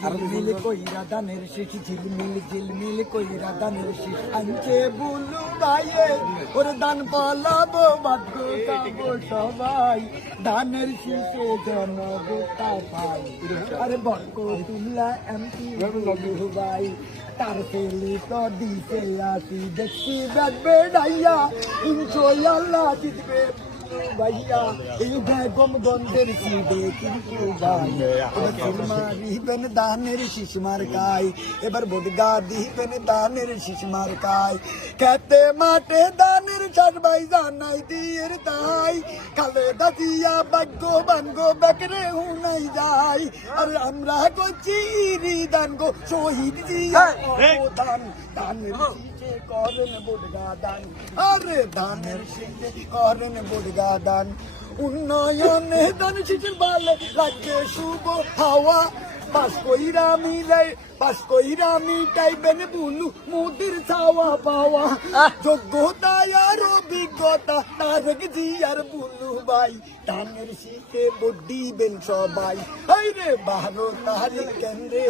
ঝিলমিল কইরা দানের শেষ ঝিলমিল ঝিলমিল কইরা দানের শেষ আনছে বুলু ভাইয়ে ওরে দান পালাবো ভাগ্য খাবো সবাই দানের শেষে জনগোটা পাই আরে বরকতুল্লাহ এমপি বুলু ভাই তার ছেলে তো দিতে আসি দেখছি দেখবে ডাইয়া ইনশাআল্লাহ জিতবে ভাইয়া এই বেগম গন্ধের সিডে কিন্তু দিবেন দানের শিশমার কায় এবার বদগা দিবেন দানের শিশমার কায় খেতে মাঠে দানের চার ভাই জানাই দিয়ের তাই কালে দাদিয়া ভাগ্যবান গো বেকরে হুনাই যায় আর আমরা করছি দান গো শহীদ জিয়া দান দানের করেন বদগা দান আরে দানের শিশে করেন বদগা দান উন্নয়নে দান শিশুর ভালো রাজ্যে শুভ হাওয়া পাশ কইরা মিটাইবেন বুলু মুদির ছাওয়া পাওয়া যোগ্যতায় আর অভিজ্ঞতা তারেক জিয়ার বুলু ভাই দানের শিখে বডিবেন সবাই হাই রে 12 তারিখ কেন্দ্রে